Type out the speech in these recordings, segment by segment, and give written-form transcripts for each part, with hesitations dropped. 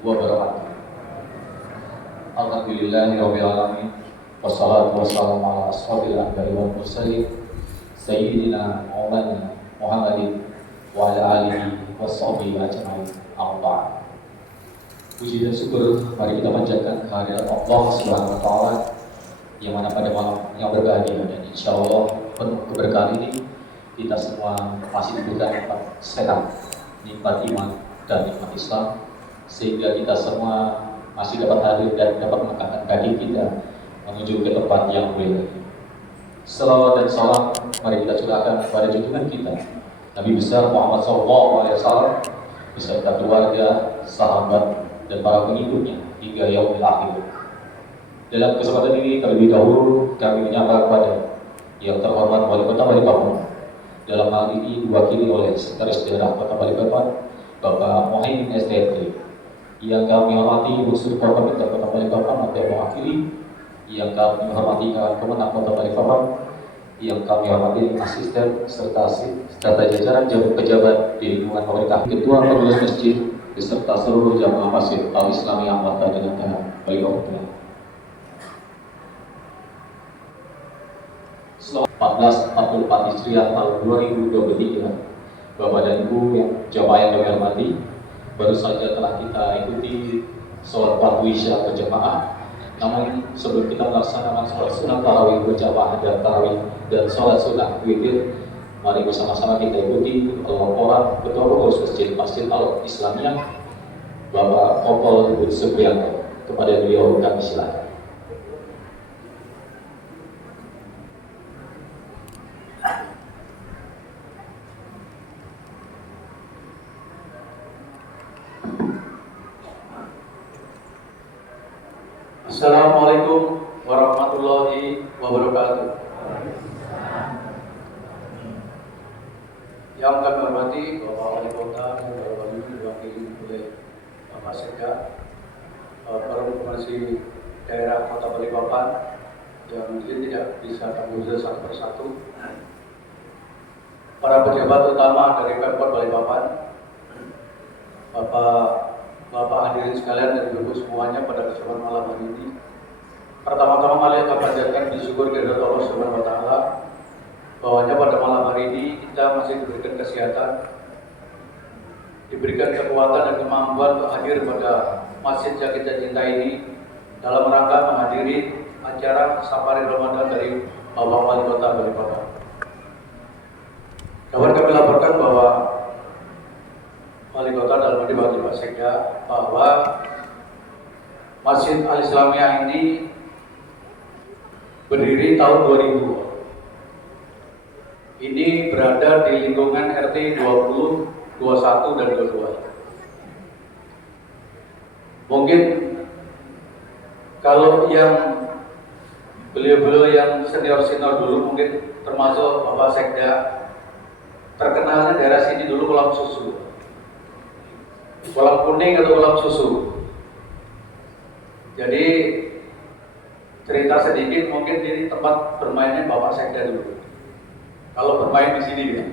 wabarakatuh. Alhamdulillahirabbil alamin. Wassalatu wassalamu ala ashabil anbiya'i wal mursalin sayyidina Maulana Muhammadin wa ala alihi washabihi ajmain. Amma. Puji dan syukur mari kita panjatkan kehadirat Allah Subhanahu wa taala yang mana pada malam yang berbahagia dan insyaallah penuh keberkahan ini kita semua masih diberikan nikmat sehat, nikmat iman dan nikmat Islam, sehingga kita semua masih dapat hadir dan dapat mengangkat kaki kita menuju ke tempat yang mulia. Selawat dan salam mari kita curahkan kepada junjungan kita Nabi besar Muhammad SAW beserta keluarga, sahabat dan para pengikutnya hingga yaumil akhir. Dalam kesempatan ini terlebih dahulu kami menyapa kepada yang terhormat Wali Kota Balikpapan, dalam hal ini diwakili oleh Sekretaris Daerah Kota Balikpapan Bapak Muhaimin STT, yang kami hormati Unsur Pemerintah Kota Balikpapan atau mewakili, yang kami hormati Kawan Kemenang Kota Balikpapan, yang kami hormati asisten serta jajaran pejabat di lingkungan pemerintah, ketua pengurus masjid beserta seluruh jamaah masjid Al-Islami Ahmad Balikpapan. 1444 Hijriah tahun 2023. Bapak dan Ibu yang jamaah yang kami hormati, baru saja telah kita ikuti sholat fardu isya berjamaah. Namun sebelum kita melaksanakan sholat sunat tarawih berjamaah dan tarawih dan sholat sunat witir, mari bersama-sama kita ikuti laporan Ketua Pengurus Masjid Al-Islamiyah Bapak Kopol Ibu Supriyanto. Kepada beliau kami silakan. Assalamualaikum warahmatullahi wabarakatuh. Yang kami hormati Bapak Wali Kota dan Bapak Wali diwakili oleh Bapak Sekda, para pengurus daerah Kota Balikpapan yang mungkin tidak bisa kami usul satu persatu, para pejabat utama dari Pemkot Balikpapan, Bapak hadirin sekalian dan Ibu semuanya pada kesempatan malam hari ini. Pertama-tama mari kita panjatkan bersyukur kepada Allah Subhanahu wa taala bahwanya pada malam hari ini kita masih diberikan kesehatan, diberikan kekuatan dan kemampuan untuk hadir pada masjid yang kita cinta ini dalam rangka menghadiri acara Safari Ramadan dari Bapak Wali Kota Balikpapan. Dapat kami laporkan bahwa Wali Kota dalam hal ini Pak Sekda bahwa Masjid Al-Islamiyah ini berdiri tahun 2000. Ini berada di lingkungan RT 20, 21 dan 22. Mungkin kalau yang beliau-beliau yang senior-senior dulu mungkin termasuk Bapak Sekda terkenalnya daerah sini dulu kolam susu. Kolam kuning atau kolam susu. Jadi cerita sedikit, mungkin ini tempat bermainnya Bapak Sekda dulu. Kalau bermain di sini ya,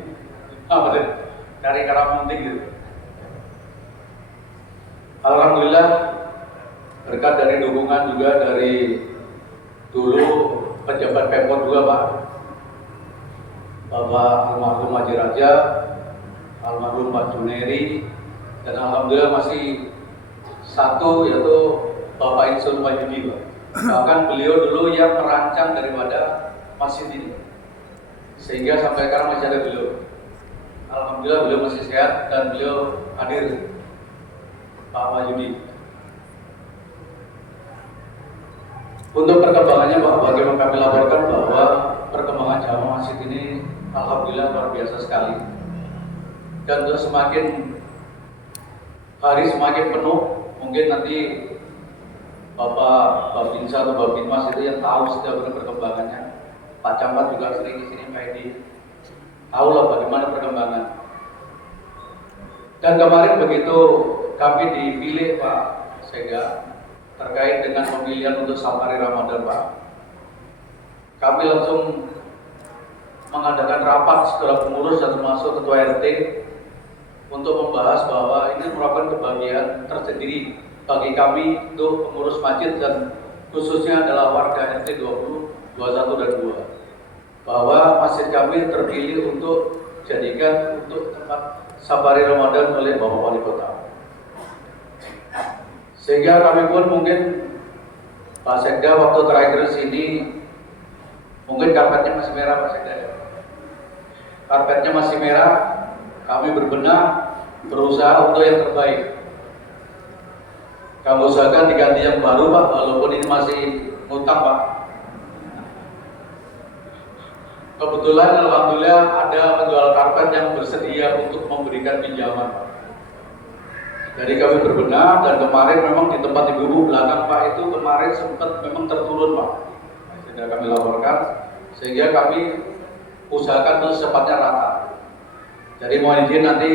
cari karamunting gitu. Alhamdulillah berkat dari dukungan juga dari dulu pejabat Pemkot juga Pak, Bapak almarhum Haji Raja, almarhum Pak Juneri, dan alhamdulillah masih satu yaitu Bapak Insun Wahyudi Pak. Bahkan beliau dulu yang merancang daripada masjid ini, sehingga sampai sekarang masih ada beliau. Alhamdulillah beliau masih sehat dan beliau hadir Pak Wahyudi. Untuk perkembangannya Pak, bagaimana kami laporkan bahwa perkembangan jamaah masjid ini alhamdulillah luar biasa sekali. Dan terus semakin hari semakin penuh, mungkin nanti Bapak Babinsa atau Babinmas itu yang tahu setiap perkembangannya. Pak Camat juga sering di sini, Pak Edi. Tahu lah bagaimana perkembangan. Dan kemarin begitu kami dipilih Pak Sekda terkait dengan pemilihan untuk Safari Ramadan Pak, kami langsung mengadakan rapat setelah pengurus dan termasuk ketua RT untuk membahas bahwa ini merupakan kebahagiaan tersendiri bagi kami untuk pengurus masjid dan khususnya adalah warga RT 20, 21 dan 2, bahwa masjid kami terpilih untuk jadikan untuk tempat safari Ramadan oleh Bapak Wali Kota. Sehingga kami pun mungkin Pak Sekda waktu terakhir di sini mungkin karpetnya masih merah Pak Sekda. Karpetnya masih merah, kami berbenah berusaha untuk yang terbaik. Kami usahakan diganti yang baru Pak, walaupun ini masih ngutang Pak. Kebetulan alhamdulillah ada penjual karpet yang bersedia untuk memberikan pinjaman Pak. Jadi kami berbenah, dan kemarin memang di tempat ibu-ibu belakang Pak itu kemarin sempat memang terturun Pak. Sehingga kami laporkan, sehingga kami usahakan itu secepatnya rata. Jadi mohon izin nanti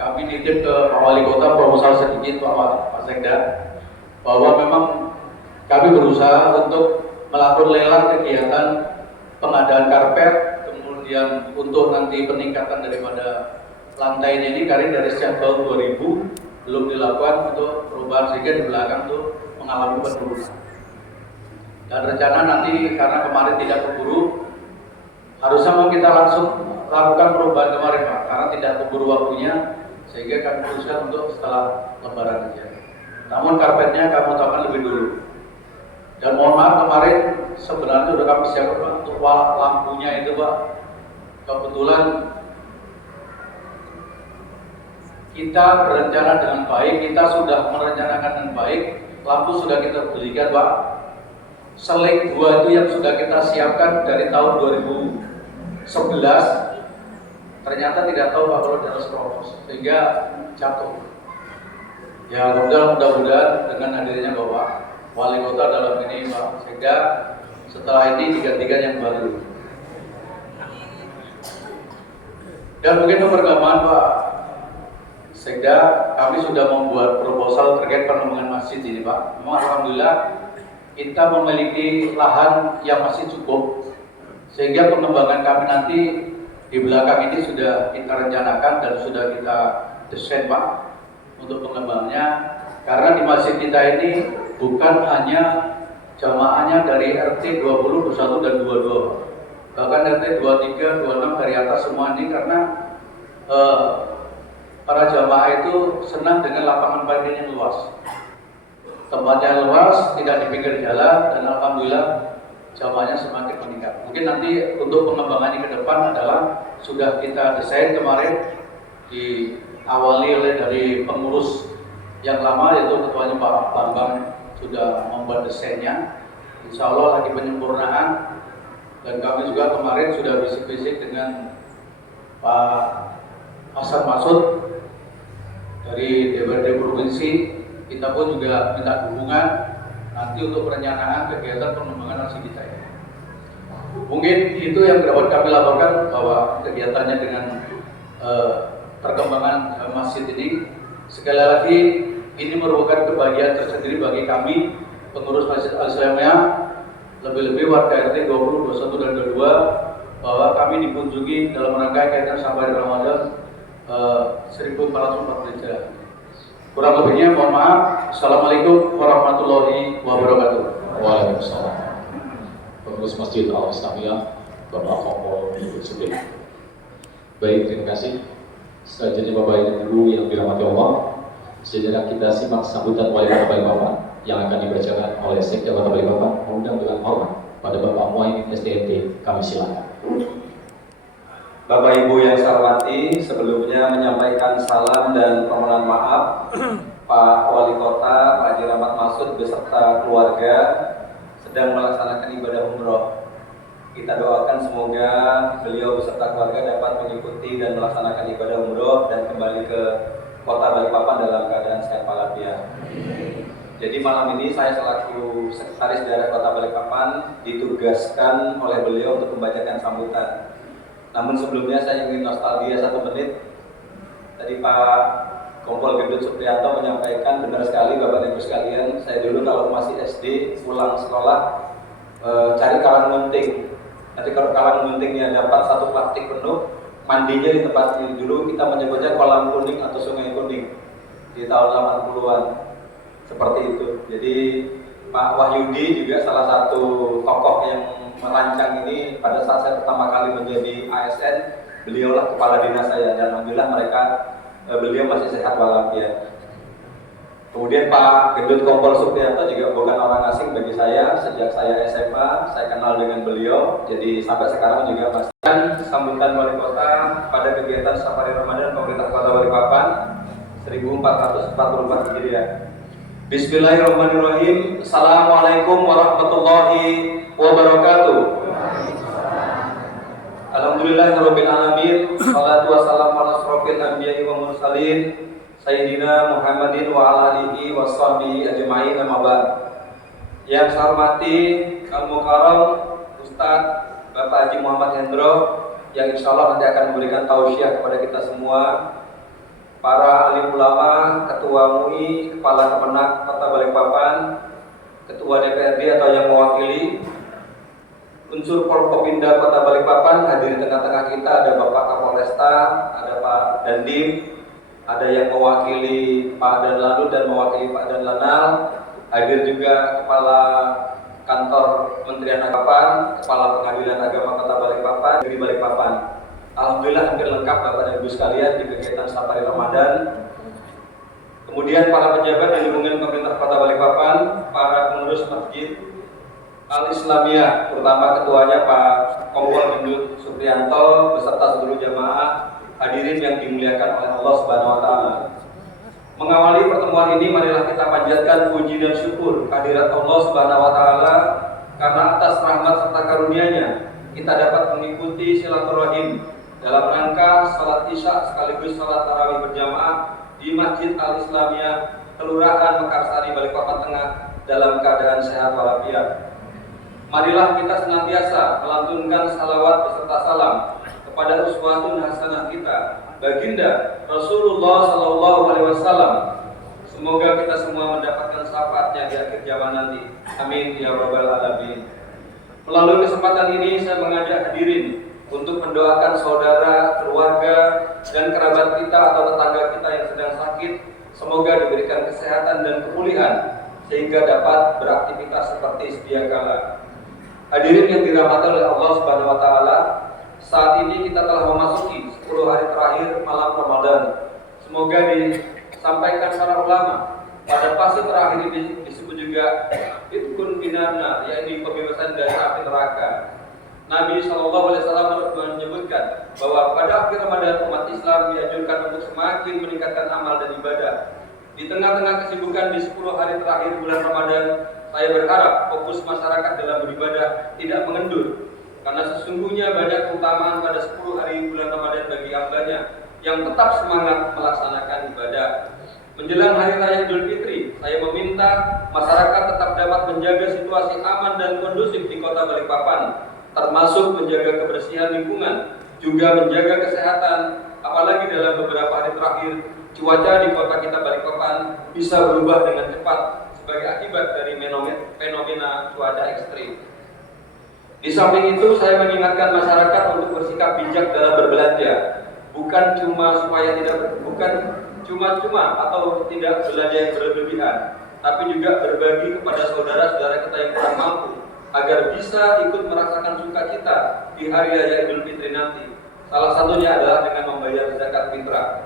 kami nitip ke Pak Wali Kota proposal sedikit Pak Sekda, bahwa memang kami berusaha untuk melakukan lelang kegiatan pengadaan karpet, kemudian untuk nanti peningkatan daripada lantainya ini, karena dari sejak tahun 2000 belum dilakukan untuk perubahan, sehingga di belakang tuh mengalami penurunan. Dan rencana nanti karena kemarin tidak keburu, harusnya mau kita langsung lakukan perubahan kemarin Pak, karena tidak keburu waktunya, sehingga kami putuskan untuk setelah Lebaran aja. Namun karpetnya kami utamakan lebih dulu. Dan mohon maaf kemarin sebenarnya sudah kami siapkan Pak untuk lampunya itu Pak. Kebetulan kita berencana dengan baik, kita sudah merencanakan dengan baik, lampu sudah kita belikan Pak. Seling 2 itu yang sudah kita siapkan dari tahun 2011, ternyata tidak tahu Pak kalau harus propos, sehingga jatuh. Ya mudah-mudahan dengan hadirnya Bapak Wali Kota dalam ini Pak, sehingga setelah ini digantikan yang baru. Dan mungkin perkembangan Pak Sekda, kami sudah membuat proposal terkait pengembangan masjid ini Pak. Memang alhamdulillah kita memiliki lahan yang masih cukup, sehingga pengembangan kami nanti di belakang ini sudah kita rencanakan dan sudah kita desain Pak untuk pengembangannya. Karena di masjid kita ini bukan hanya jamaahnya dari RT 20, 21 dan 22, bahkan RT 23, 26 dari atas semua ini, karena para jamaah itu senang dengan lapangan parkir yang luas, tempatnya luas, tidak di pinggir jalan, dan alhamdulillah jamaahnya semakin meningkat. Mungkin nanti untuk pengembangannya ke depan adalah sudah kita desain kemarin, diawali oleh dari pengurus yang lama, yaitu ketuanya Pak Bambang sudah membuat desainnya. Insya Allah lagi penyempurnaan, dan kami juga kemarin sudah bisik-bisik dengan Pak Hasan Masud dari DPRD Provinsi. Kita pun juga minta dukungan nanti untuk perencanaan kegiatan pengembangan masjid kita ini. Mungkin itu yang dapat kami laporkan, bahwa kegiatannya dengan perkembangan masjid ini. Sekali lagi, ini merupakan kebahagiaan tersendiri bagi kami pengurus Masjid Al-Islamiyah, lebih-lebih warga RT 20, 21 dan 22, bahwa kami dikunjungi dalam rangka kegiatan safari Ramadan 1440 Hijriah. Kurang lebihnya mohon maaf. Assalamualaikum warahmatullahi wabarakatuh. Waalaikumsalam. Pengurus Masjid Al-Islamiyah, Bapak Kompol Subin. Baik, terima kasih. Selanjutnya Bapak Ibu yang dirahmati Allah, segera kita simak sambutan Wali Kota Balikpapan yang akan dibacakan oleh Sekda Kota Balikpapan. Mengundang dengan hormat pada Bapak Muhaimin SDMT, kami silakan. Bapak Ibu yang saya hormati, sebelumnya menyampaikan salam dan permohonan maaf Pak Wali Kota, Pak Haji Rahmat Masud beserta keluarga sedang melaksanakan ibadah umroh. Kita doakan semoga beliau beserta keluarga dapat mengikuti dan melaksanakan ibadah umroh dan kembali ke Kota Balikpapan dalam keadaan sehat walafiat. Jadi malam ini saya selaku Sekretaris Daerah Kota Balikpapan ditugaskan oleh beliau untuk membacakan sambutan. Namun sebelumnya saya ingin nostalgia 1 menit. Tadi Pak Kompol Gendut Supriyanto menyampaikan, benar sekali Bapak dan Ibu sekalian, saya dulu kalau masih SD pulang sekolah cari karang gunting. Nanti kalau karang guntingnya dapat 1 plastik penuh, mandinya di tempat ini. Dulu kita menyebutnya kolam kuning atau sungai kuning di tahun 80-an. seperti itu. Jadi Pak Wahyudi juga salah satu tokoh yang merancang ini. Pada saat saya pertama kali menjadi ASN, beliaulah kepala dinas saya, dan alhamdulillah beliau masih sehat walafiat. Kemudian Pak Gendut Kompol Supriyanto juga bukan orang asing bagi saya. Sejak saya SMA, saya kenal dengan beliau. Jadi sampai sekarang juga masih. Dan sambutan wali kota pada kegiatan Safari Ramadan pemerintah Kota Balikpapan 1444 Hijriah. Bismillahirrahmanirrahim. Assalamualaikum warahmatullahi wabarakatuh. Alhamdulillahirabbil alamin. Shalatu wassalamu ala asrofil anbiya'i wa mursalin Sayyidina Muhammadin wa ala alihi wa sahbihi ajma'in, amma ba'd. Yang saya hormati Al-Mukarram Ustadz Bapak Haji Muhammad Hendro, yang insya Allah nanti akan memberikan tausiah kepada kita semua, para alim ulama, ketua MUI, kepala Kemenak Kota Balikpapan, ketua DPRD atau yang mewakili, unsur Forkopimda Kota Balikpapan. Hadir di tengah-tengah kita ada Bapak Kapolresta, ada Pak Dandim, ada yang mewakili Pak Danlanut dan mewakili Pak Danlanal. Hadir juga Kepala Kantor Kementerian Agama, Kepala Pengadilan Agama Kota Balikpapan dari Balikpapan. Alhamdulillah hampir lengkap Bapak dan Ibu sekalian di kegiatan Safari Ramadan. Kemudian para pejabat dan lingkungan pemerintah Kota Balikpapan, para pengurus Masjid Al-Islamiyah, terutama ketuanya Pak Kompol Gendut Supriyanto beserta seluruh jamaah hadirin yang dimuliakan oleh Allah Subhanahu wa taala. Mengawali pertemuan ini, marilah kita panjatkan puji dan syukur kehadirat Allah Subhanahu wa taala karena atas rahmat serta karunia-Nya kita dapat mengikuti silaturahim dalam rangka salat Isya sekaligus salat tarawih berjamaah di Masjid Al-Islamiyah Kelurahan Mekarsari, Balikpapan Tengah dalam keadaan sehat walafiat. Marilah kita senantiasa melantunkan salawat beserta salam kepada uswatun hasanah kita, baginda Rasulullah Sallallahu Alaihi Wasallam. Semoga kita semua mendapatkan syafaatnya di akhir zaman nanti. Amin ya rabbal alamin. Melalui kesempatan ini saya mengajak hadirin untuk mendoakan saudara, keluarga, dan kerabat kita atau tetangga kita yang sedang sakit. Semoga diberikan kesehatan dan kemuliaan sehingga dapat beraktivitas seperti sedia kala. Hadirin yang dirahmati oleh Allah Subhanahu wa taala, saat ini kita telah memasuki 10 hari terakhir malam Ramadan. Semoga disampaikan para ulama pada fase terakhir ini disebut juga itkun finarna, yaitu pembebasan dari api neraka. Nabi SAW menyebutkan bahwa pada akhir Ramadan umat Islam dianjurkan untuk semakin meningkatkan amal dan ibadah. Di tengah-tengah kesibukan di 10 hari terakhir bulan Ramadan, saya berharap fokus masyarakat dalam beribadah tidak mengendur, karena sesungguhnya banyak keutamaan pada 10 hari bulan Ramadan bagi hambanya yang tetap semangat melaksanakan ibadah. Menjelang Hari Raya Idul Fitri, saya meminta masyarakat tetap dapat menjaga situasi aman dan kondusif di Kota Balikpapan, termasuk menjaga kebersihan lingkungan, juga menjaga kesehatan. Apalagi dalam beberapa hari terakhir, cuaca di kota kita Balikpapan bisa berubah dengan cepat sebagai akibat dari fenomena cuaca ekstrim. Di samping itu, saya mengingatkan masyarakat untuk bersikap bijak dalam berbelanja, bukan cuma atau tidak belanja yang berlebihan, tapi juga berbagi kepada saudara-saudara kita yang kurang mampu, agar bisa ikut merasakan sukacita di Hari Raya Idul Fitri nanti. Salah satunya adalah dengan membayar zakat fitrah.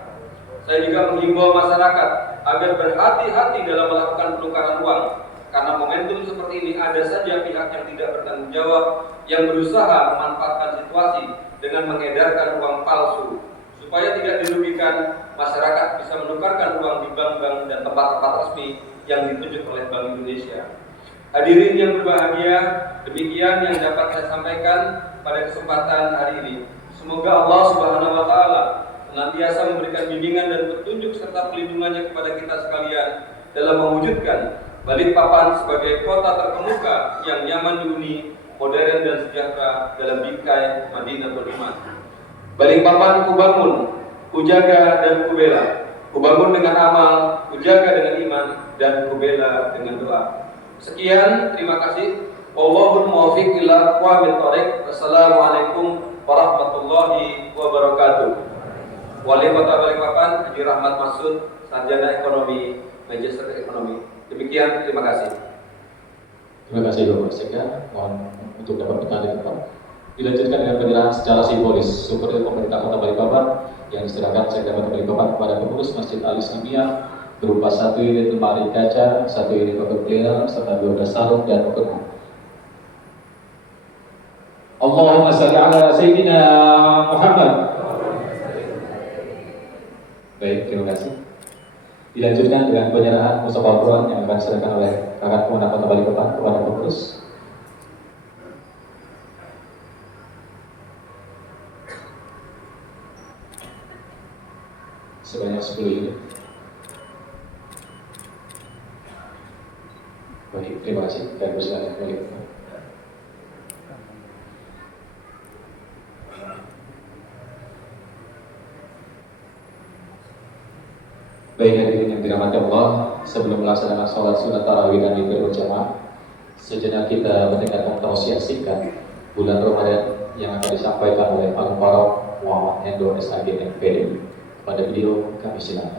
Saya juga menghimbau masyarakat agar berhati-hati dalam melakukan penukaran uang, karena momentum seperti ini ada saja pihak yang tidak bertanggung jawab yang berusaha memanfaatkan situasi dengan mengedarkan uang palsu. Supaya tidak dirugikan, masyarakat bisa menukarkan uang di bank-bank dan tempat-tempat resmi yang ditunjuk oleh Bank Indonesia. Hadirin yang berbahagia, demikian yang dapat saya sampaikan pada kesempatan hari ini. Semoga Allah Subhanahu wa taala senantiasa memberikan bimbingan dan petunjuk serta pelindungannya kepada kita sekalian dalam mewujudkan Balikpapan sebagai kota terkemuka yang nyaman dihuni, modern dan sejahtera dalam bingkai Madinatul Iman. Balikpapan kubangun, kujaga dan kubela. Kubangun dengan amal, kujaga dengan iman, dan kubela dengan doa. Sekian, terima kasih. Wallahul muwaffiq ila aqwamit thoriq. Wassalamualaikum warahmatullahi wabarakatuh. Wali Kota Balikpapan, Haji Rahmat Masud, Sarjana Ekonomi, Magister Ekonomi. Demikian, terima kasih. Terima kasih Bapak Sekda. Mohon untuk dapat bertanya di depan. Dilanjutkan dengan penyerahan secara simbolis sumber pemerintah Kota Balikpapan yang diserahkan Sekda Kota Balikpapan kepada pengurus Masjid Al Islamiyah berupa 1 unit lemari kaca, 1 unit vacuum cleaner, serta 12 sarung dan mukena. Allahumma shalli ala Sayyidina Muhammad. Baik, terima kasih. Dilanjutkan dengan penyerahan mushaf Al-Quran yang akan diserahkan oleh Kakak Kemenang Kota Balikpapan kepada pengurus. Sebanyak 10 unit. Baik, terima kasih. Dan bersilakan kembali. Baik hadirin yang dirahmati Allah, sebelum melaksanakan sholat sunat tarawih dan witir berjamaah, sejenak kita mendengarkan tausiah singkat bulan Ramadan yang akan disampaikan oleh Al-Mukarram Muhammad Hendo SAG MPD. Pada beliau kami silakan.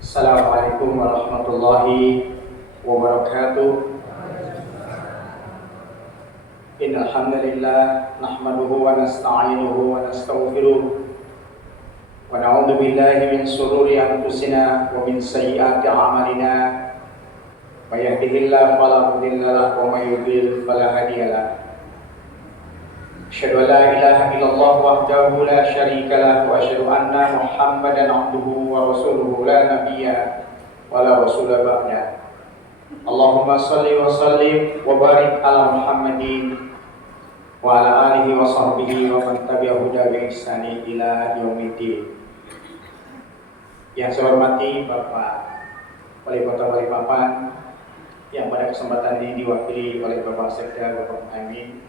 Assalamualaikum warahmatullahi wabarakatuh. Innal hamdalillah nahmaduhu wa nasta'inuhu wa nastaghfiruh wa na'udzu billahi min shururi anfusina wa min sayyiati a'malina. May yahdihillahu fala mudilla lahu wa may yudlil fala hadiya lahu. Asyhadu an la ilaha illallah wahdahu la syarika lahu wa asyhadu anna Muhammadan 'abduhu wa rasuluhu la nabiyya wa la rasula ba'da. Allahumma shalli wa sallim wa barik ala Muhammadin wa ala alihi wa sahbihi wa man tabi'ahu bi ihsani ila yaumiddin. Yang saya hormati Bapak Wali Kota Balikpapan yang pada kesempatan ini diwakili oleh Bapak Sekda Bapak Muhammad.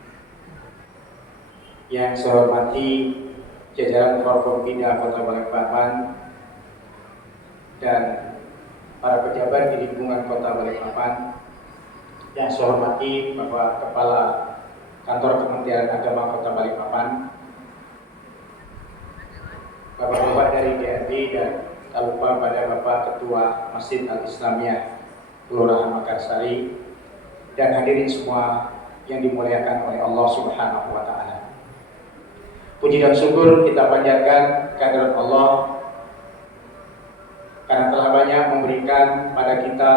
Yang saya hormati jajaran Forkompinda Kota Balikpapan dan para pejabat di lingkungan Kota Balikpapan. Yang saya hormati Bapak Kepala Kantor Kementerian Agama Kota Balikpapan, Bapak-bapak dari DRD, dan tak lupa pada Bapak Ketua Masjid Al Islamiyah Kelurahan Makarsari, dan hadirin semua yang dimuliakan oleh Allah Subhanahu wa Ta'ala. Puji dan syukur kita panjatkan kehadirat Allah karena telah banyak memberikan pada kita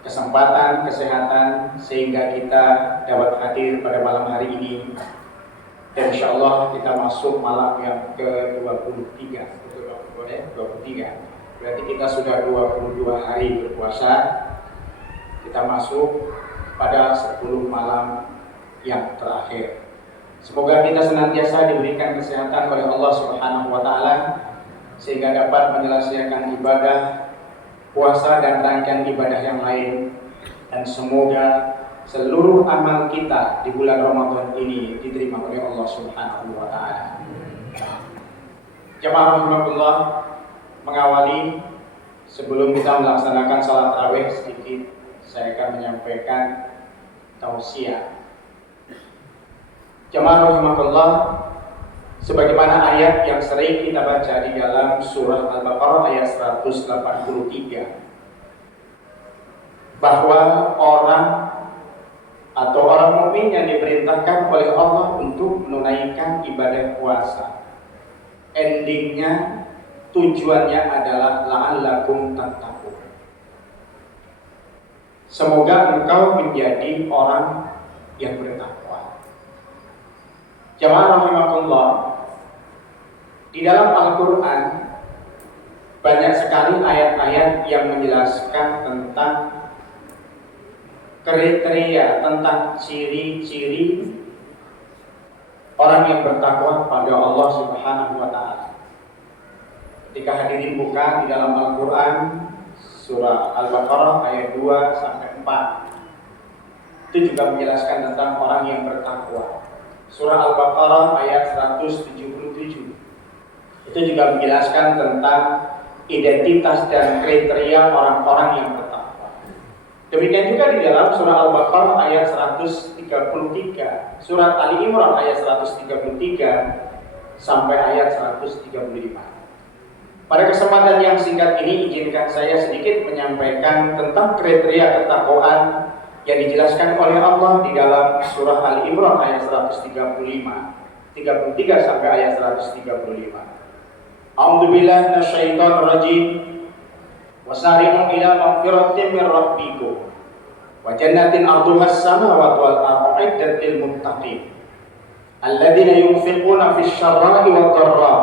kesempatan, kesehatan, sehingga kita dapat hadir pada malam hari ini. Dan insya Allah kita masuk malam yang ke-23, betul ya? 23. Berarti kita sudah 22 hari berpuasa. Kita masuk pada 10 malam yang terakhir. Semoga kita senantiasa diberikan kesehatan oleh Allah Subhanahu wa Ta'ala sehingga dapat menyelesaikan ibadah puasa dan rangkaian ibadah yang lain, dan semoga seluruh amal kita di bulan Ramadan ini diterima oleh Allah Subhanahu wa Ta'ala. Jemaah rahmatullah, mengawali sebelum kita melaksanakan salat tarawih, sedikit saya akan menyampaikan tausiah. Jemaah rahmatullah, sebagaimana ayat yang sering kita baca di dalam surah Al-Baqarah ayat 183, bahwa orang atau orang mukmin yang diperintahkan oleh Allah untuk menunaikan ibadah puasa, endingnya, tujuannya adalah la'allakum tattaqun. Semoga engkau menjadi orang yang bertakwa. Jamaah rahimahullah, di dalam Al-Quran banyak sekali ayat-ayat yang menjelaskan tentang kriteria, tentang ciri-ciri orang yang bertakwa pada Allah Subhanahu wa Ta'ala. Ketika hadirin buka di dalam Al-Quran surah Al-Baqarah ayat 2 sampai 4, itu juga menjelaskan tentang orang yang bertakwa. Surah Al-Baqarah ayat 177 itu juga menjelaskan tentang identitas dan kriteria orang-orang yang bertakwa. Demikian juga di dalam surah Al-Baqarah ayat 133, surat Ali Imran ayat 133 sampai ayat 135. Pada kesempatan yang singkat ini izinkan saya sedikit menyampaikan tentang kriteria ketakwaan yang dijelaskan oleh Allah di dalam surah Ali Imran ayat 33 sampai ayat 135. A'udzubillahi minasyaitonir rajim. Wasari'u ila magfiratin min rabbikum wa jannatin 'arduhas samawati wal ardu uiddat lil muttaqin alladzina yunfiquna fis syarra'i wad dharra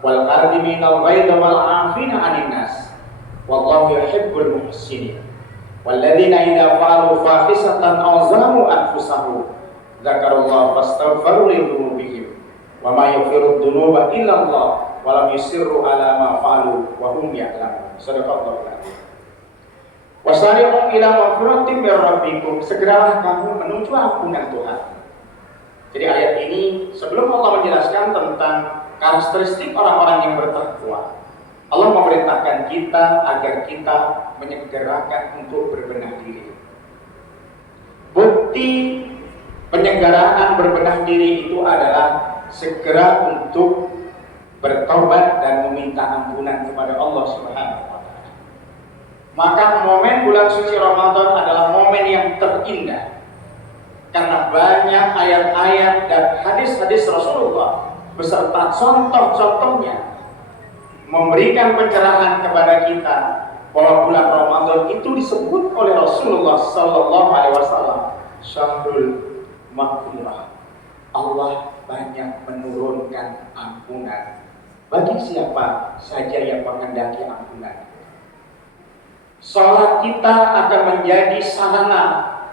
wal kadhiminal ghaidha wal 'afina 'anil nas wallahu yuhibbul muhsinin walladzina idza fa'alu fahisatan aw zalamu anfusahum dzakarullaha fastaghfiru li dzunubihim wa ma yaghfiru dzunuba illa Allah wa lam yusirru ala ma fa'alu wa hum ya'lamun. Sadaqallahu alazim. Wasari'u ila magfiratin min rabbikum, segeralah kamu menuju ampunan Tuhan. Jadi ayat ini sebelum Allah menjelaskan tentang karakteristik orang-orang yang bertakwa, Allah memerintahkan kita agar kita menyegerakan untuk berbenah diri. Bukti penyeggeraan berbenah diri itu adalah segera untuk bertobat dan meminta ampunan kepada Allah Subhanahu wa taala. Maka momen bulan suci Ramadan adalah momen yang terindah. Karena banyak ayat-ayat dan hadis-hadis Rasulullah beserta contoh-contohnya memberikan pencerahan kepada kita bahwa bulan Ramadan itu disebut oleh Rasulullah sallallahu alaihi wasallam syahrul maghfirah. Allah banyak menurunkan ampunan bagi siapa saja yang menghendaki ampunan. Salat kita akan menjadi sarana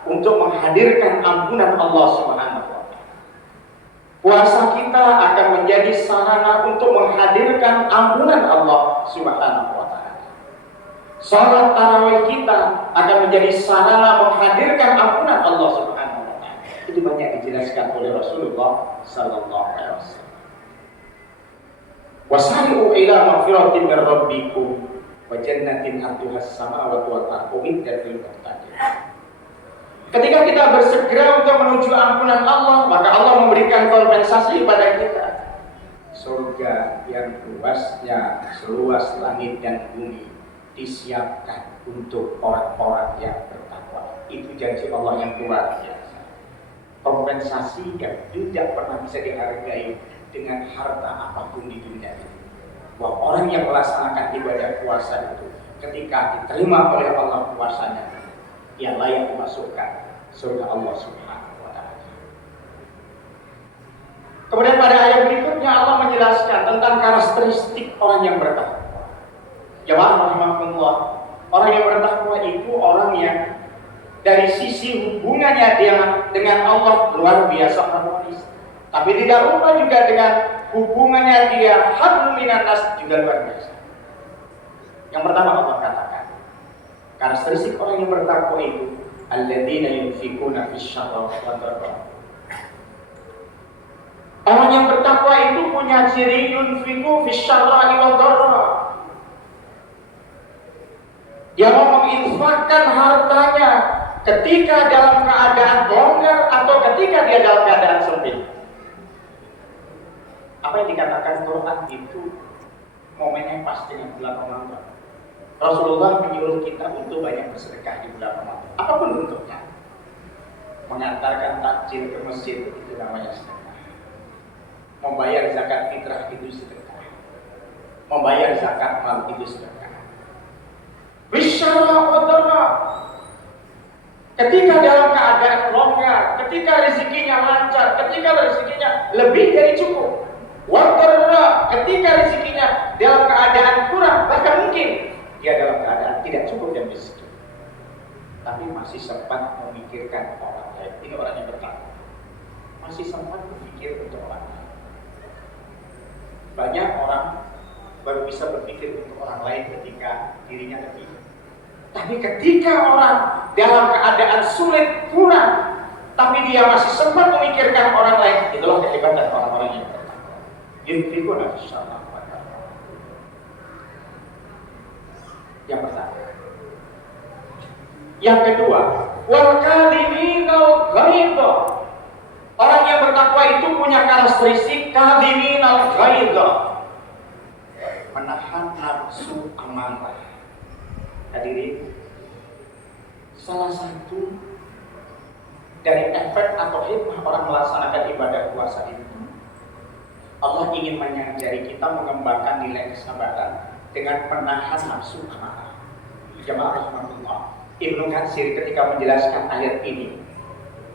untuk menghadirkan ampunan Allah Subhanahu wa taala. Puasa kita akan menjadi sarana untuk menghadirkan ampunan Allah Subhanahu wa taala. Salat tarawih kita akan menjadi sarana menghadirkan ampunan Allah Subhanahu wa taala. Itu banyak dijelaskan oleh Rasulullah sallallahu alaihi wasallam. Wasari'u ila magfiratin min rabbikum wa jannatin 'arduhas samawati wal ardu uiddat lil muttaqin. Ketika kita bersegera untuk menuju ampunan Allah, maka Allah memberikan kompensasi pada kita. Surga yang luasnya seluas langit dan bumi disiapkan untuk orang-orang yang bertakwa. Itu janji Allah yang luar biasa. Kompensasi yang tidak pernah bisa dihargai dengan harta apapun di dunia ini. Bahwa orang yang melaksanakan ibadah puasa itu ketika diterima oleh Allah puasanya, dia layak dimasukkan surga Allah Subhanahu wa taala. Kemudian pada ayat berikutnya Allah menjelaskan tentang karakteristik orang yang bertakwa. Jemaah rahimakumullah, orang yang bertakwa itu orang yang dari sisi hubungannya dia dengan Allah luar biasa harmonis. Tapi tidak lupa juga dengan hubungannya dia hablum minan nas juga luar biasa. Yang pertama Allah katakan, karakteristik orang yang bertakwa itu alladzina yunfikuna fis syarri wad dharra. Orang yang bertakwa itu punya ciri yunfiku fis syarri wad dharra. Dia mau menginfakkan hartanya ketika dalam keadaan longgar atau ketika dia dalam keadaan sempit. Apa yang dikatakan Quran itu momennya pas dengan bulan Ramadan. Rasulullah menyuruh kita untuk banyak bersedekah di bulan Ramadan. Apapun bentuknya. Mengantarkan takjil ke masjid itu namanya sedekah. Membayar zakat fitrah itu sedekah. Membayar zakat mal itu sedekah. Bisyara wadara. Ketika dalam keadaan longgar, ketika rezekinya lancar, ketika rezekinya lebih dari cukup. Wadara, ketika rezekinya dalam keadaan kurang, bahkan mungkin dia dalam keadaan tidak cukup dan miskin, tapi masih sempat memikirkan orang lain. Ini orang yang bertakwa. Masih sempat berpikir untuk orang lain. Banyak orang baru bisa berpikir untuk orang lain ketika dirinya lebih. Tapi ketika orang dalam keadaan sulit, kurang, tapi dia masih sempat memikirkan orang lain, itulah kehebatan orang-orang yang bertakwa. Yunfikuna fis syarri wad dharra. Yang pertama. Yang kedua, wal kadhiminal ghaidha. Orang yang bertakwa itu punya karakteristik kadhiminal ghaidha, menahan nafsu amarah. Hadirin, salah satu dari efek atau hikmah orang melaksanakan ibadah puasa itu, Allah ingin mengajari kita mengembangkan nilai kesabaran dengan menahan nafsu amarah. Jemaah rahmatullah, Ibnu Katsir ketika menjelaskan ayat ini,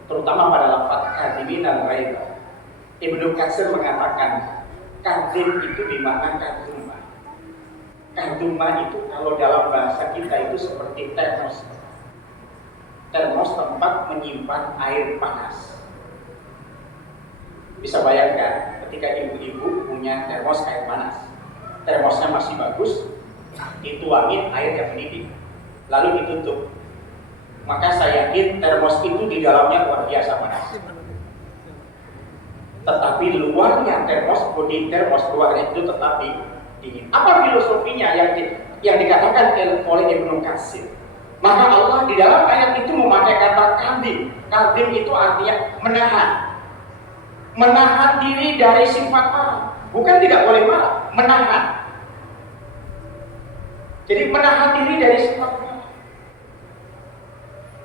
terutama pada lafaz kadhiminal ghaidha, Ibnu Katsir mengatakan kadhim itu dimana kadhuma. Kadhuma itu kalau dalam bahasa kita itu seperti termos. Termos tempat menyimpan air panas. Bisa bayangkan ketika ibu-ibu punya termos air panas, termosnya masih bagus, dituangin air yang mendidih, lalu ditutup, maka saya yakin termos itu di dalamnya luar biasa panas. Tetapi luarnya termos, bodi termos luarnya itu tetapi dingin. Apa filosofinya yang dikatakan oleh Ibnu Katsir? Maka Allah di dalam ayat itu memakai kata kadhim. Kadhim itu artinya menahan. Menahan diri dari sifat marah. Bukan tidak boleh marah, menahan. Jadi menahan diri dari sifat marah.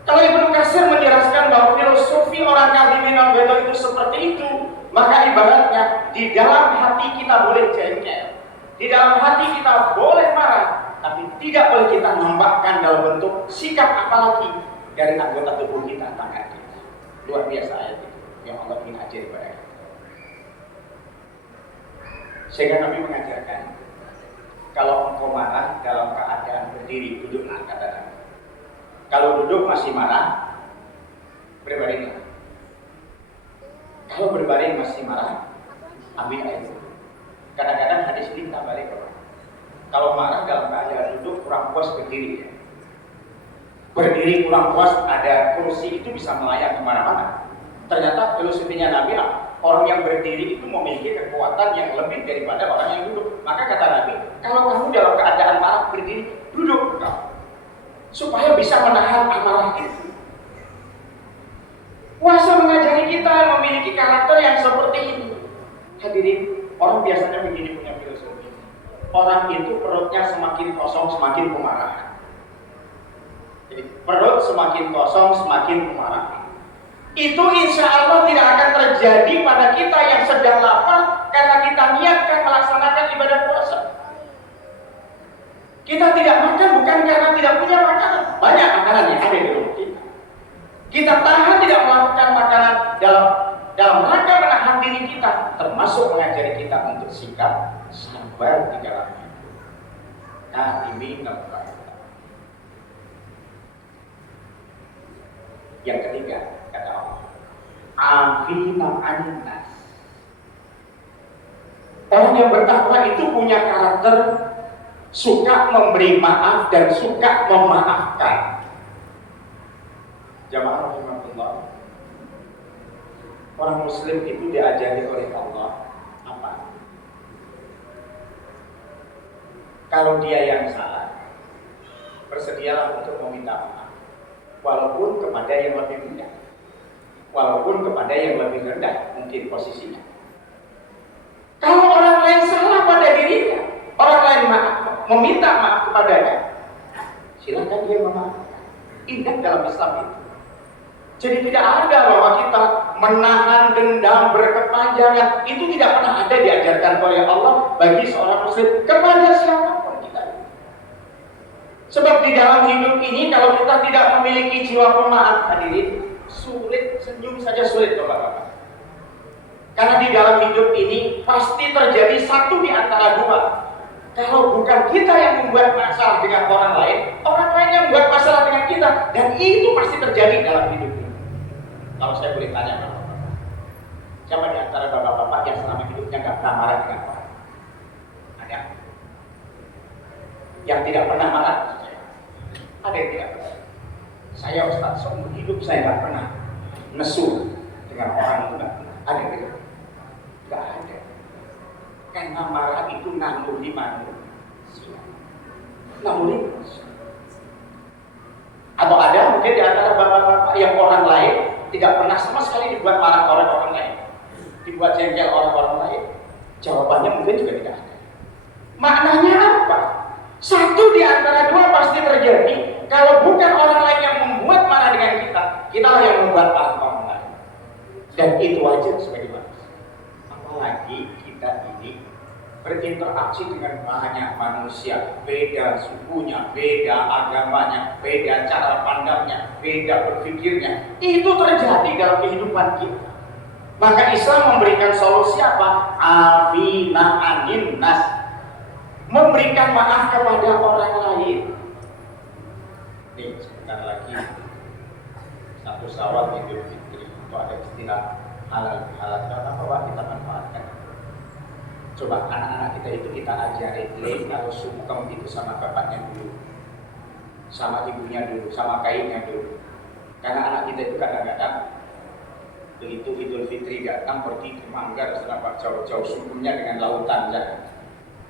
Kalau Ibnu Katsir menjelaskan bahwa filosofi orang kadhiminal ghaidha itu seperti itu, maka ibaratnya di dalam hati kita boleh jengkel, di dalam hati kita boleh marah, tapi tidak boleh kita nampakkan dalam bentuk sikap apalagi dari anggota tubuh kita, tangan kita. Luar biasa ayat itu yang Allah ingin ajari pada kita. Sehingga kami mengajarkan, kalau engkau marah dalam keadaan berdiri, duduklah, kata Nabi. Kalau duduk masih marah, berbaringlah. Kalau berbaring masih marah, ambil air. Kadang-kadang hadis ini kita balik ke orang. Kalau marah dalam keadaan duduk kurang puas berdiri, ya. Berdiri kurang puas, ada kursi itu bisa melayang kemana-mana. Ternyata filosofinya Nabi, orang yang berdiri itu memiliki kekuatan yang lebih daripada orang yang duduk. Maka kata Nabi, kalau kamu dalam keadaan marah berdiri, duduk supaya bisa menahan amarah itu. Puasa mengajari kita memiliki karakter yang seperti ini. Hadirin, orang biasanya begini punya filosofi. Orang itu perutnya semakin kosong semakin kemarahan. Jadi perut semakin kosong semakin kemarahan. Itu insya Allah tidak akan terjadi pada kita yang sedang lapar karena kita niatkan melaksanakan ibadah puasa. Kita tidak makan bukan karena tidak punya makanan. Banyak makanan yang ada di rumah kita. Kita tahan tidak melakukan makanan dalam rangka menahan diri kita, termasuk mengajari kita untuk sikap sabar di dalamnya. Nah, ini yang ketiga, kata Allah, afina annas. Orang yang bertakwa itu punya karakter suka memberi maaf dan suka memaafkan. Jamaah rahimahullah, orang muslim itu diajari oleh Allah apa? Kalau dia yang salah, bersedialah untuk meminta maaf, walaupun kepada yang lebih rendah, walaupun kepada yang lebih rendah mungkin posisinya. Kalau orang lain salah pada dirinya, orang lain meminta maaf kepadanya, silakan dia memaafkan. Ingat dalam Islam itu. Jadi tidak ada bahwa kita menahan dendam berkepanjangan. Itu tidak pernah ada diajarkan oleh Allah bagi seorang muslim kepada siapapun kita. Sebab di dalam hidup ini kalau kita tidak memiliki jiwa pemaaf, hadirin, sulit, senyum saja sulit, Bapak-bapak. Karena di dalam hidup ini pasti terjadi satu di antara dua. Kalau bukan kita yang membuat masalah dengan orang lain yang membuat masalah dengan kita, dan itu pasti terjadi dalam hidup ini. Kalau saya boleh tanya Bapak-bapak, siapa di antara Bapak-bapak yang selama hidupnya nggak pernah marah dengan orang? Ada? Yang tidak pernah marah? Ada yang tidak pernah? Saya Ustaz, seumur hidup saya nggak pernah nesu dengan orang itu, nggak pernah. Ada yang tidak? Nggak ada. Karena marah itu naluri manusia. Naluri manusia. Atau ada di antara bapak-bapak yang orang lain tidak pernah sama sekali dibuat marah oleh orang lain, dibuat jengkel oleh orang lain? Jawabannya mungkin juga tidak ada. Maknanya apa? Satu di antara dua pasti terjadi. Kalau bukan orang lain yang membuat marah dengan kita, kitalah yang membuat marah orang lain. Dan itu wajar sebagai manusia. Apalagi kita ini berinteraksi dengan banyak manusia, beda sukunya, beda agamanya, beda cara pandangnya, beda berpikirnya. Itu terjadi dalam kehidupan kita. Maka Islam memberikan solusi apa? Afina anin nas. Memberikan maaf kepada orang lain. Nih, sebentar lagi satu Syawal Idul Fitri itu ada istilah halal bihalal. Kenapa Pak kita manfaatkan? Coba anak-anak kita itu kita ajari, kalau sungkem itu sama bapaknya dulu, sama ibunya dulu, sama kainnya dulu. Karena anak kita itu kadang-kadang begitu Idul Fitri datang pergi ke Manggar, setelah jauh-jauh sungkemnya dengan lautan jangan.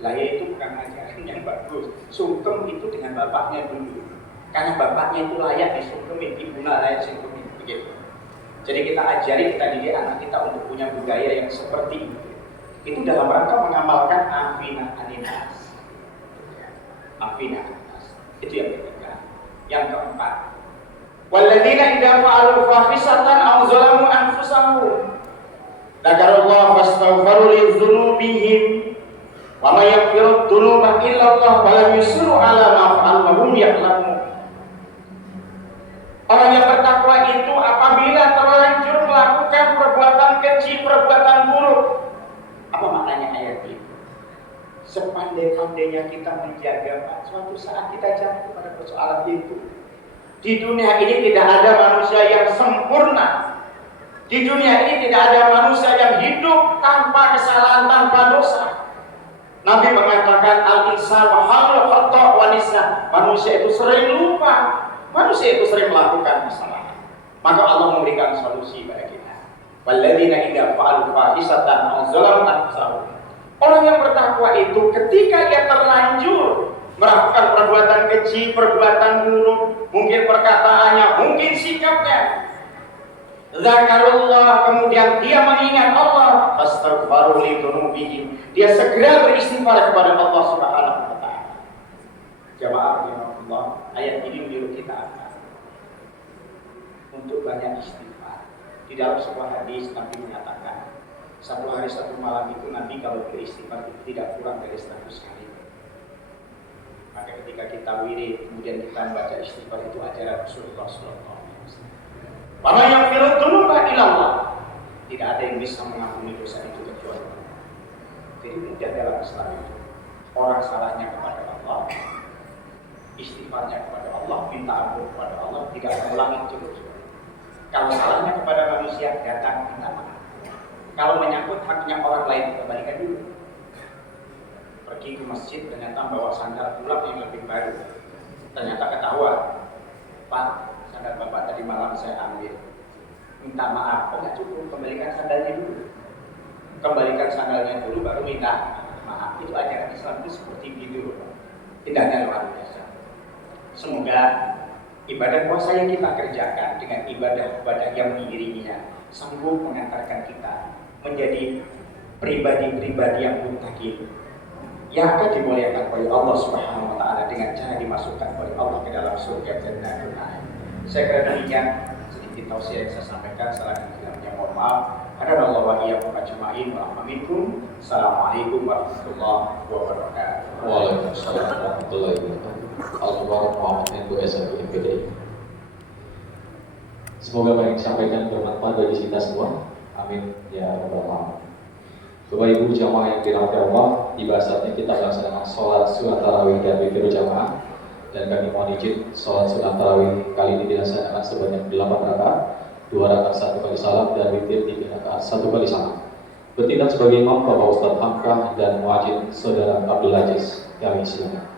Lah ya itu bukan ajaran yang bagus. Sungkem itu dengan bapaknya dulu, karena bapaknya itu layak disungkemin, ibunya layak disungkemin, begitu. Jadi kita ajari, kita didik anak kita untuk punya budaya yang seperti itu. Itu dalam rangka mengamalkan afina aninas. Afina aninas. Itu yang ketiga. Yang keempat, walladzina idza fa'alu fahisatan aw zalamu anfusahum dzakarullaha fastaghfiru lidzunubihim wa may yaghfiru dzunuba illa Allah wa lam yusiru ala ma fa'alu wa hum ya'lamun. Orang yang bertakwa itu apabila terlanjur melakukan perbuatan keji, perbuatan buruk. Apa maknanya ayat ini? Sepandai-pandainya kita menjaga, Pak, suatu saat kita jatuh pada persoalan itu. Di dunia ini tidak ada manusia yang sempurna. Di dunia ini tidak ada manusia yang hidup tanpa kesalahan, tanpa dosa. Nabi mengatakan al-insan wa halul khata' wa nisa. Manusia itu sering lupa, manusia itu sering melakukan kesalahan. Maka Allah memberikan solusi pada kita. Walladzina idza fa'alu fahisatan aw zalamu anfusahum. Orang yang bertakwa itu ketika dia terlanjur melakukan perbuatan keji, perbuatan buruk, mungkin perkataannya, mungkin sikapnya, zakarullah, kemudian dia mengingat Allah, fastaghfiru li dzunubihim, dia segera beristighfar kepada Allah Subhanahu wa taala. Jamaah rahimakumullah, ayat ini menyuruh kita apa? Untuk banyak istighfar. Di dalam sebuah hadis Nabi mengatakan, satu hari satu malam itu Nabi kalau beristighfar itu tidak kurang dari 100 kali. Maka ketika kita wirid, kemudian kita membaca istighfar, itu ajaran Rasulullah SAW. Wa may yaghfiru dzunuba illa Allah. Tidak ada yang bisa mengampuni dosa itu kecuali Allah. Jadi mudah dalam Islam itu. Orang salahnya kepada Allah, istighfarnya kepada Allah, minta ampun kepada Allah, tidak mengulangi terus. Kalau salahnya kepada manusia, datang minta maaf. Kalau menyangkut haknya orang lain, kembalikan dulu. Pergi ke masjid, ternyata bawa sandal pulang yang lebih baru. Ternyata ketahuan, Pak, sandal Bapak tadi malam saya ambil. Minta maaf, kok nggak cukup, kembalikan sandalnya dulu. Kembalikan sandalnya dulu, baru minta maaf. Itu ajaran Islam itu seperti itu. Tidaknya luar biasa. Semoga ibadah puasa yang kita kerjakan dengan ibadah-ibadah yang mengiringinya sanggup mengantarkan kita menjadi pribadi-pribadi yang muttaqin, yang akan dimuliakan oleh Allah Subhanahu wa taala dengan cara dimasukkan oleh Allah ke dalam surga Jannatul Na'im. Saya kira demikian sedikit tausiah yang saya sampaikan. Salah dan kurangnya mohon maaf. Hadanallahu wa iyyakum ajma'in wa amin. Assalamualaikum warahmatullahi wabarakatuh. Waalaikumsalam warahmatullahi wabarakatuh. Al-Mubarak Muhammad Hendu SMI PDI. Semoga apa yang disampaikan bermanfaat bagi kita semua. Amin ya rabbal alamin. Bapak Ibu jamaah yang dirahmati Allah, tiba saatnya kita melaksanakan sholat sunat tarawih dan witir jamaah. Dan kami mohon izin sholat sunat tarawih kali ini dilaksanakan sebanyak 8 rakaat, 2 rakaat 1 kali salam dan witir 3 rakaat 1 kali salam. Bertindak sebagai imam Bapak Ustadz Hamkah dan muadzin Saudara Abdul Aziz. Kami silakan.